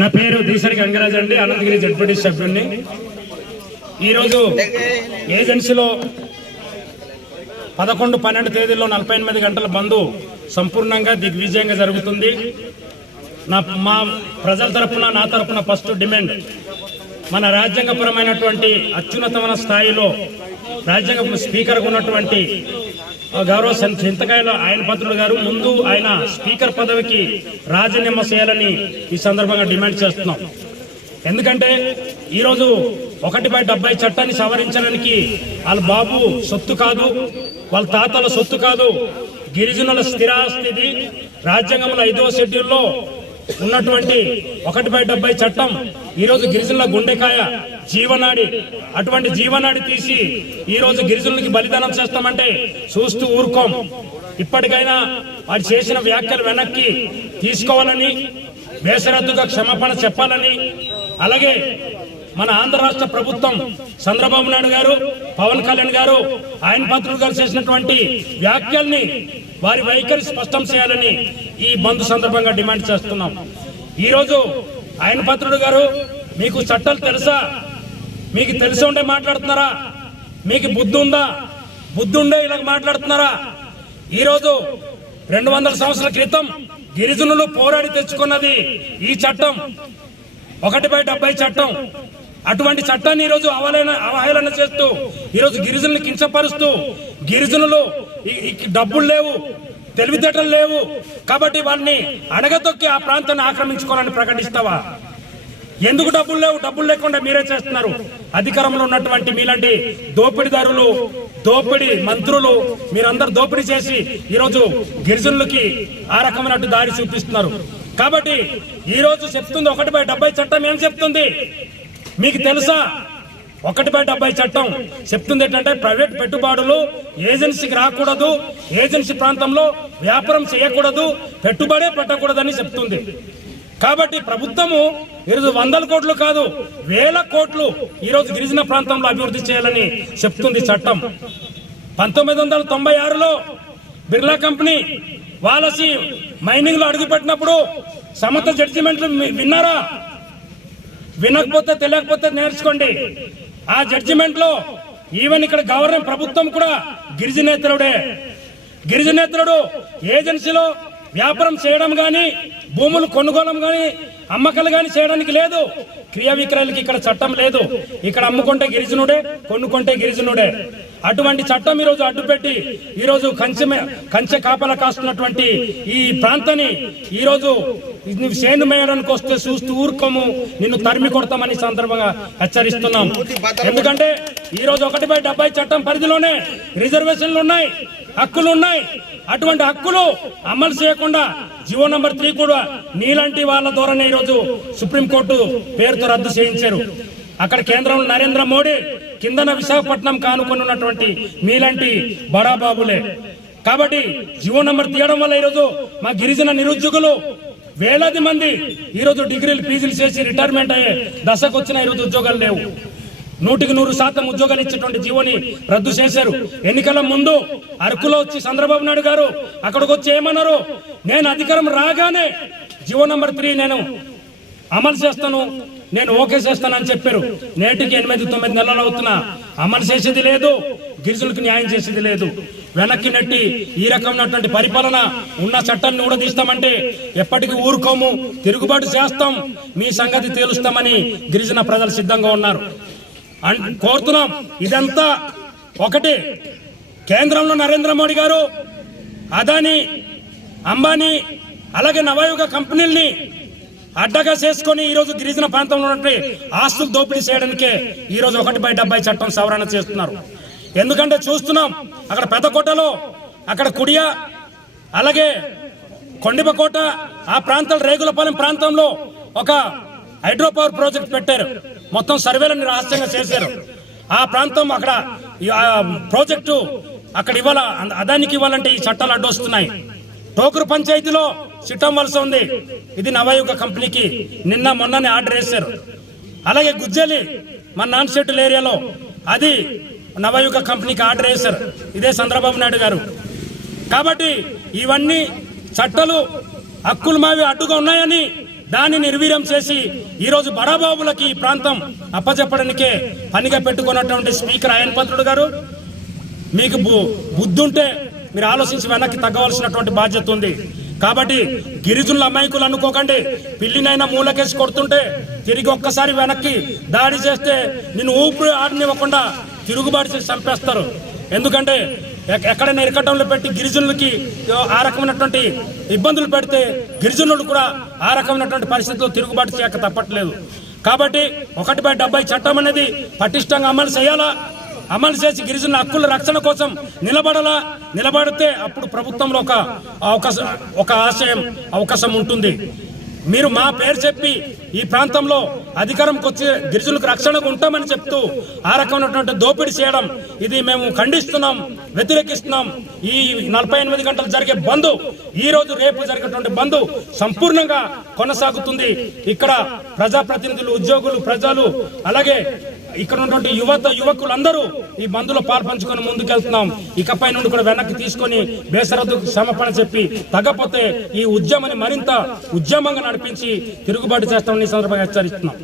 నా పేరు దీసరి గంగరాజ్ అండి, అనంతగిరి జడ్పీటీ సభ్యుడిని. ఈరోజు ఏజెన్సీలో 11, 12 తేదీల్లో 48 గంటల బంద్ సంపూర్ణంగా దిగ్విజయంగా జరుగుతుంది. మా ప్రజల తరఫున, నా తరఫున ఫస్ట్ డిమాండ్, మన రాజ్యాంగపరమైనటువంటి అత్యున్నతమైన స్థాయిలో రాజ్యాంగ స్పీకర్గా ఉన్నటువంటి గౌరవ చింతకాయల ఆయన పత్రుడు గారు ముందు ఆయన స్పీకర్ పదవికి రాజీనామా చేయాలని ఈ సందర్భంగా డిమాండ్ చేస్తున్నాం. ఎందుకంటే ఈరోజు 1/70 చట్టాన్ని సవరించడానికి వాళ్ళ బాబు సొత్తు కాదు, వాళ్ళ తాతల సొత్తు కాదు, గిరిజనుల స్థిరాస్తిది. రాజ్యాంగంలో 5వ షెడ్యూల్లో ఉన్నటువంటి 1/70 చట్టం ఈరోజు గిరిజనుల గుండెకాయ, జీవనాడి. అటువంటి జీవనాడి తీసి ఈరోజు గిరిజనులకి బలిదానం చేస్తామంటే చూస్తూ ఊరుకోం. ఇప్పటికైనా వారు చేసిన వ్యాఖ్యలు వెనక్కి తీసుకోవాలని, బేషరతుగా క్షమాపణ చెప్పాలని, అలాగే మన ఆంధ్ర రాష్ట్ర ప్రభుత్వం చంద్రబాబు నాయుడు గారు, పవన్ కళ్యాణ్ గారు, ఆయన పత్రులు గారు చేసినటువంటి వ్యాఖ్యల్ని వారి వైఖరి స్పష్టం చేయాలని ఈ బంద్ సందర్భంగా డిమాండ్ చేస్తున్నాం. ఈరోజు ఆయన పత్రుడు గారు, మీకు చట్టాలు తెలుసా? మీకు తెలిసి ఉండే మాట్లాడుతున్నారా? మీకు బుద్ధి ఉందా? బుద్ధి ఉండే ఇలా మాట్లాడుతున్నారా? ఈరోజు 200 సంవత్సరాల క్రితం గిరిజనులు పోరాడి తెచ్చుకున్నది ఈ చట్టం, 1/70 చట్టం. అటువంటి చట్టాన్ని ఈరోజు అవహేళన చేస్తూ ఈరోజు గిరిజనులు కించపరుస్తూ, గిరిజనులు డబ్బులు లేవు, తెలివితేటలు లేవు కాబట్టి వాళ్ళని అడగతొక్కి ఆ ప్రాంతాన్ని ఆక్రమించుకోవాలని ప్రకటిస్తావా? ఎందుకు డబ్బులు లేవు? డబ్బులు లేకుండా మీరే చేస్తున్నారు. అధికారంలో ఉన్నటువంటి మీలాంటి దోపిడీదారులు, దోపిడీ మంత్రులు, మీరందరూ దోపిడీ చేసి ఈరోజు గిరిజనులకి ఆ రకమైనట్టు దారి చూపిస్తున్నారు. కాబట్టి ఈరోజు చెప్తుంది 1/70 చట్టం ఏం చెప్తుంది మీకు తెలుసా? 1/70 చట్టం చెప్తుంది ఏంటంటే ప్రైవేట్ పెట్టుబడులు ఏజెన్సీకి రాకూడదు, ఏజెన్సీ ప్రాంతంలో వ్యాపారం చేయకూడదు, పెట్టుబడే పెట్టకూడదని చెప్తుంది. కాబట్టి ప్రభుత్వము ఈరోజు 100 కోట్లు కాదు, 1000 కోట్లు ఈరోజు గిరిజన ప్రాంతంలో అభివృద్ధి చేయాలని చెప్తుంది చట్టం. 1996లో బిర్లా కంపెనీ వాలసి మైనింగ్ లో అడుగుపెట్టినప్పుడు సమత జడ్జిమెంట్లు విన్నారా? వినకపోతే తెలియకపోతే నేర్చుకోండి. ఆ జడ్జిమెంట్ లో ఈవెన్ ఇక్కడ గవర్నర్ ప్రభుత్వం కూడా గిరిజనేతరుడే. గిరిజనేతరుడు ఏజెన్సీలో వ్యాపారం చేయడం గాని, భూములు కొనుగోలం గాని, అమ్మకాలు గాని చేయడానికి లేదు. క్రియ విక్రయాలకి ఇక్కడ చట్టం లేదు. ఇక్కడ అమ్ముకుంటే గిరిజనుడే, కొనుక్కుంటే గిరిజనుడే. అటువంటి చట్టం ఈరోజు అడ్డుపెట్టి ఈరోజు కంచె కాపలా కాస్తున్నటువంటి ఈ ప్రాంతాన్ని ఈరోజు నువ్వు చేను మేయడానికి వస్తే చూస్తూ ఊరుకోము, నిన్ను తరిమి కొడతామని సందర్భంగా హెచ్చరిస్తున్నాం. ఎందుకంటే ఈరోజు 1/70 చట్టం పరిధిలోనే రిజర్వేషన్లు ఉన్నాయి, హక్కులు ఉన్నాయి. అటువంటి హక్కులు అమలు చేయకుండా జీవో నంబర్ 3 కూడా నీలాంటి వాళ్ళ ద్వారానే ఈరోజు సుప్రీంకోర్టు పేరుతో రద్దు చేయించారు. అక్కడ కేంద్రంలో నరేంద్ర మోడీ, కిందన విశాఖపట్నం కానుకొని ఉన్నటువంటి మీలాంటి బడాబాబులే. కాబట్టి జీవో నంబర్ తీయడం వల్ల ఈరోజు మా గిరిజన నిరుద్యోగులు వేలాది మంది ఈరోజు డిగ్రీలు, పీజీలు చేసి రిటైర్మెంట్ అయ్యే దశకు వచ్చిన ఈరోజు ఉద్యోగాలు లేవు. 100% ఉద్యోగాలు ఇచ్చేటువంటి జీవోని రద్దు చేశారు. ఎన్నికల ముందు అరకులో వచ్చి చంద్రబాబు నాయుడు గారు అక్కడికి వచ్చి ఏమన్నారు? నేను అధికారం రాగానే జీవో నంబర్ 3 నేను అమలు చేస్తాను, నేను ఓకే చేస్తానని చెప్పారు. నేటికి 8-9 నెలలు అవుతున్నా అమలు చేసేది లేదు, గిరిజనులకు న్యాయం చేసేది లేదు. వెనక్కి నెట్టి ఈ రకమైనటువంటి పరిపాలన ఉన్న చట్టాన్ని కూడా తీస్తామంటే ఎప్పటికీ ఊరుకోము, తిరుగుబాటు చేస్తాం, మీ సంగతి తేలుస్తామని గిరిజన ప్రజలు సిద్ధంగా ఉన్నారు. కోరుతున్నాం. ఇదంతా ఒకటి, కేంద్రంలో నరేంద్ర మోడీ గారు అదానీ, అంబానీ, అలాగే నవయుగ కంపెనీల్ని అడ్డగా చేసుకుని ఈరోజు గిరిజన ప్రాంతంలో ఉన్నటువంటి ఆస్తులు దోపిడీ చేయడానికే ఈరోజు 1/70 చట్టం సవరణ చేస్తున్నారు. ఎందుకంటే చూస్తున్నాం అక్కడ పెద్దకోటలో, అక్కడ కుడియా, అలాగే కొండిపకోట, ఆ ప్రాంతాలు రేగులపాలెం ప్రాంతంలో ఒక హైడ్రో పవర్ ప్రాజెక్ట్ పెట్టారు. మొత్తం సర్వేలను రహస్యంగా చేశారు. ఆ ప్రాంతం అక్కడ ప్రాజెక్టు అక్కడ అదానికి ఇవ్వాలంటే ఈ చట్టాలు అడ్డొస్తున్నాయి. టోకరు పంచాయతీలో చిట్టం వలస ఉంది, ఇది నవయుగ కంపెనీకి నిన్న మొన్ననే ఆర్డర్ వేశారు. అలాగే గుజ్జలి మన నాన్ షెడ్యూల్ ఏరియాలో అది నవయుగ కంపెనీకి ఆర్డర్ వేశారు, ఇదే చంద్రబాబు నాయుడు గారు. కాబట్టి ఇవన్నీ చట్టాలు హక్కులు మావి అడ్డుగా ఉన్నాయని దాన్ని నిర్వీర్యం చేసి ఈరోజు బడాబాబులకి ఈ ప్రాంతం అప్పచెప్పడానికే పనిగా పెట్టుకున్నటువంటి స్పీకర్ అయ్యన్పాత్రుడు గారు, మీకు బుద్ధి ఉంటే మీరు ఆలోచించి వెనక్కి తగ్గవలసినటువంటి బాధ్యత ఉంది. కాబట్టి గిరిజనుల అమాయకులు అనుకోకండి. పిల్లినైనా మూలకేసి కొడుతుంటే తిరిగి ఒక్కసారి వెనక్కి దాడి చేస్తే నిన్ను ఊపిరి ఆడనివ్వకుండా తిరుగుబాటు చేసి చంపేస్తారు. ఎందుకంటే ఎక్కడైనా ఇరకటంలో పెట్టి గిరిజనులకి ఆ రకమైనటువంటి ఇబ్బందులు పెడితే గిరిజనులు కూడా ఆ రకమైనటువంటి పరిస్థితుల్లో తిరుగుబాటు చేయక తప్పట్లేదు. కాబట్టి 1/70 చట్టం అనేది పటిష్టంగా అమలు చేయాలా, అమలు చేసి గిరిజనుల హక్కుల రక్షణ కోసం నిలబడితే అప్పుడు ప్రభుత్వంలో ఒక అవకాశం ఉంటుంది. మీరు మా పేరు చెప్పి ఈ ప్రాంతంలో అధికారంకి వచ్చి గిరిజనులకు రక్షణకు ఉంటామని చెప్తూ ఆ రకమైనటువంటి దోపిడీ చేయడం ఇది మేము ఖండిస్తున్నాం, వ్యతిరేకిస్తున్నాం. ఈ 48 గంటలు జరిగే బంద్, ఈ రోజు రేపు జరిగేటువంటి బంద్ సంపూర్ణంగా కొనసాగుతుంది. ఇక్కడ ప్రజాప్రతినిధులు, ఉద్యోగులు, ప్రజలు, అలాగే ఇక్కడ ఉన్నటువంటి యువకులందరూ ఈ బంద్లో పాల్పంచుకొని ముందుకెళ్తున్నాం. ఇకపై నుండి కూడా వెనక్కి తీసుకొని బేసరద్దుకు సమర్పణ చెప్పి తగ్గపోతే ఈ ఉద్యమాన్ని మరింత ఉద్యమంగా నడిపించి తిరుగుబాటు చేస్తామని ఈ సందర్భంగా హెచ్చరిస్తున్నాం.